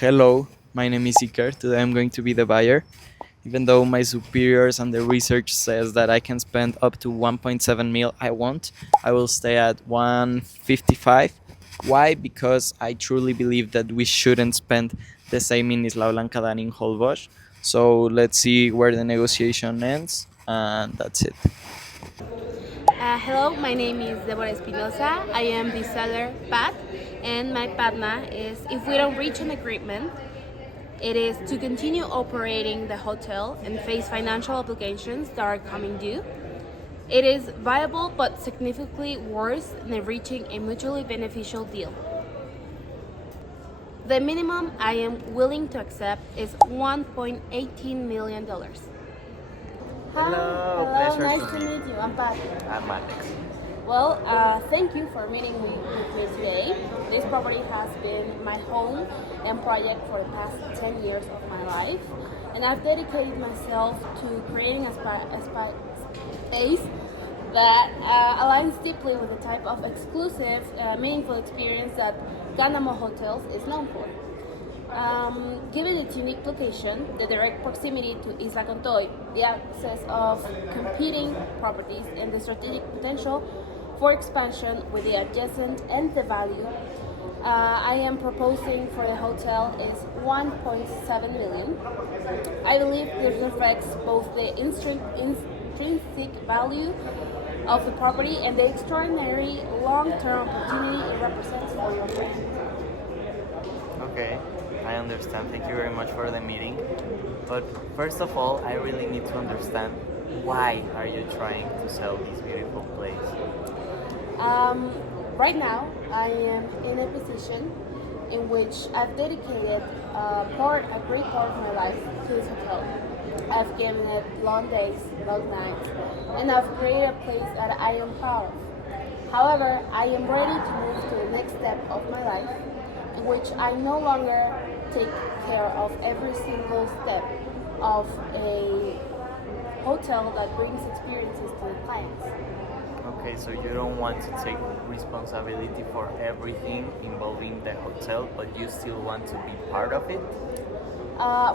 Hello, my name is Iker. Today I'm going to be the buyer. Even though my superiors and the research says that I can spend up to 1.7 mil, I won't. I will stay at 155. Why? Because I truly believe that we shouldn't spend the same in Isla Blanca than in Holbox. So let's see where the negotiation ends, and that's it. Hello, my name is Deborah Espinosa. I am the seller, Pat, and my partner is if we don't reach an agreement, it is to continue operating the hotel and face financial obligations that are coming due. It is viable but significantly worse than reaching a mutually beneficial deal. The minimum I am willing to accept is $1.18 million. Hello, Hello, pleasure nice to to meet meet you. you. I'm Pat. I'm Alex. Well, thank you for meeting with me today. This property has been my home and project for the past 10 years of my life, and I've dedicated myself to creating a space that aligns deeply with the type of exclusive, meaningful experience that Ganamo Hotels is known for. Given its unique location, the direct proximity to Isla Contoy, the access of competing properties, and the strategic potential for expansion with the adjacent and the value, I am proposing for the hotel is 1.7 million. I believe this reflects both the intrinsic value of the property and the extraordinary long-term opportunity it represents for your brand. Okay, I understand. Thank you very much for the meeting. But first of all, I really need to understand why are you trying to sell this beautiful place? Um, right now, I am in a position in which I've dedicated a great part of my life to this hotel. I've given it long days, long nights, and I've created a place that I am proud of. However, I am ready to move to the next step of my life, in which I no longer take care of every single step of a hotel that brings experiences to the clients. Okay, so you don't want to take responsibility for everything involving the hotel, but you still want to be part of it?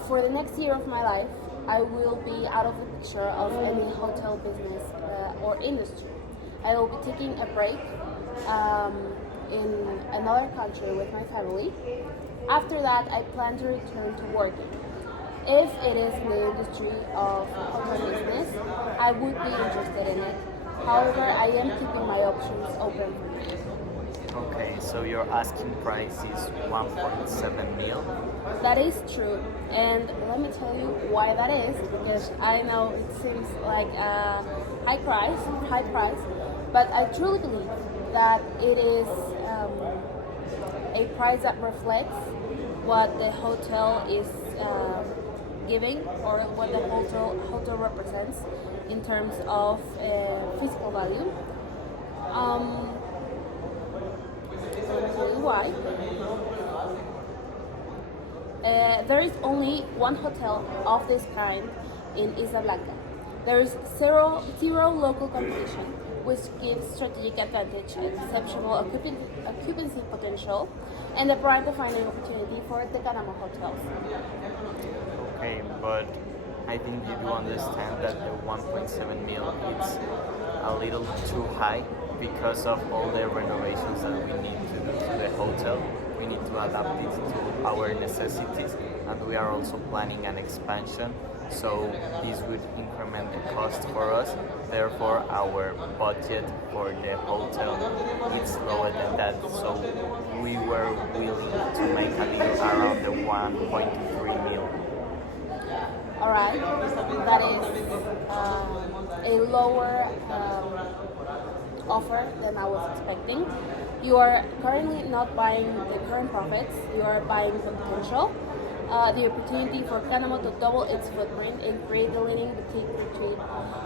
For the next year of my life, I will be out of the picture of any hotel business or industry. I will be taking a break um, in another country with my family. After that, I plan to return to working. If it is in the industry of hotel business, I would be interested in it. However, I am keeping my options open for now. Okay, so your asking price is 1.7 mil. That is true, and let me tell you why that is. Because I know it seems like a high price, but I truly believe that it is a price that reflects what the hotel is giving or what the hotel represents in terms of physical value. Um, let me tell you why. There is only one hotel of this kind in Isla Blanca. There is zero local competition, which gives strategic advantage, exceptional occupancy potential, and a bright defining opportunity for the Canama hotels. Okay, but I think you do understand that the 1.7 mil is a little too high because of all the renovations that we need to do to the hotel. We need to adapt it to our necessities, and we are also planning an expansion. So this would increment the cost for us. Therefore, our budget for the hotel is lower than that. So we were willing to make a deal around the 1.3 mil. All right, that is a lower offer than I was expecting. You are currently not buying the current profits, you are buying the potential, the opportunity for Canamo to double its footprint and create the leading boutique retreat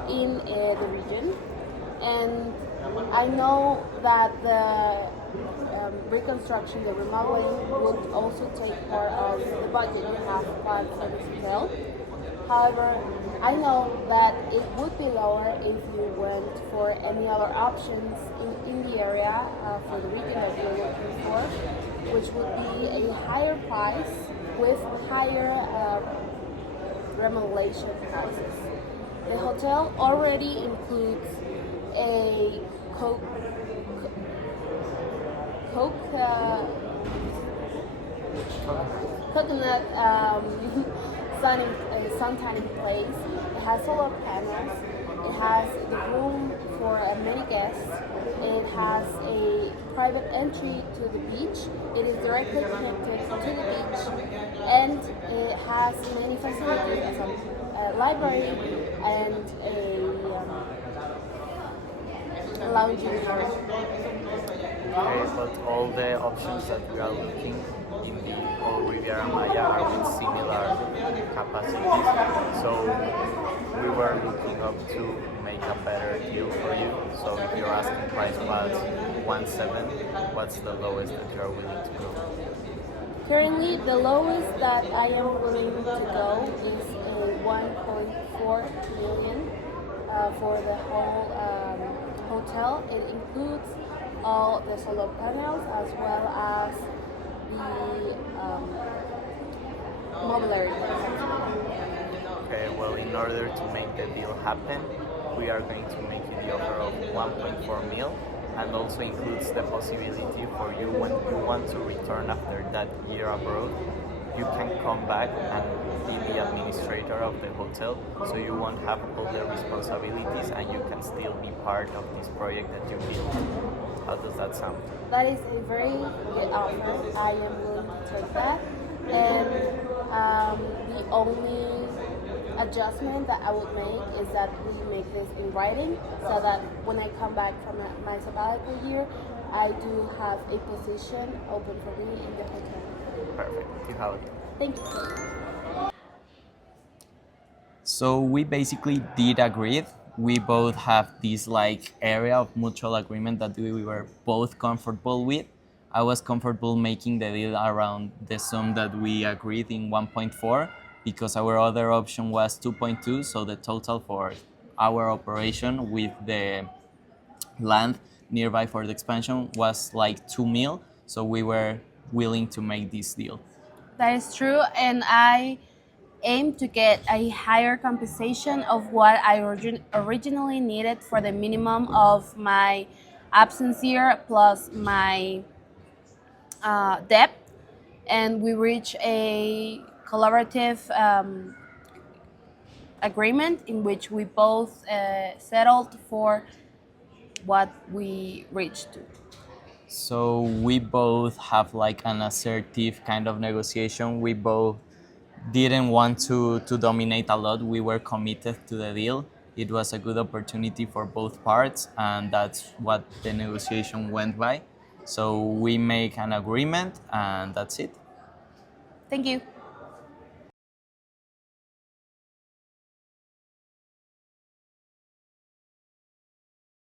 in the region. And I know that the reconstruction, the remodeling would also take part of the budget you have planned for this hotel. However, I know that it would be lower if you went for any other options in the area for the region that you're looking for, which would be a higher price with higher remuneration prices. The hotel already includes a coke coconut sun tanning place. It has solar panels. It has the room for many guests. It has a private entry to the beach. It is directly connected to the beach, and it has many facilities as a library and a lounging area. Okay, but all the options that we are looking in the whole Riviera Maya are with similar capacities. So we were looking up to make a better deal for you. So if your asking price was 1.7, what's the lowest that you are willing to go? Currently, the lowest that I am willing to go is a 1.4 million for the whole hotel. It includes all the solar panels as well as the mobiliary. Okay, well, in order to make the deal happen, we are going to make you the offer of 1.4 mil, and also includes the possibility for you when you want to return after that year abroad, you can come back and be the administrator of the hotel, so you won't have all the responsibilities and you can still be part of this project that you built. How does that sound? That is a very good offer. I am willing to take that. And the only adjustment that I would make is that we make this in writing so that when I come back from my sabbatical year, I do have a position open for me in the hotel. Perfect. You have it. Thank you so much. So we basically did agree. We both have this like area of mutual agreement that we were both comfortable with. I was comfortable making the deal around the sum that we agreed in 1.4 because our other option was 2.2. So the total for our operation with the land nearby for the expansion was like 2 mil. So we were willing to make this deal. That is true, and I aim to get a higher compensation of what I originally needed for the minimum of my absence year plus my debt, and we reach a collaborative agreement in which we both settled for what we reached to. So we both have like an assertive kind of negotiation. We both didn't want to dominate a lot. We were committed to the deal. It was a good opportunity for both parts, and that's what the negotiation went by. So we make an agreement, and that's it. Thank you.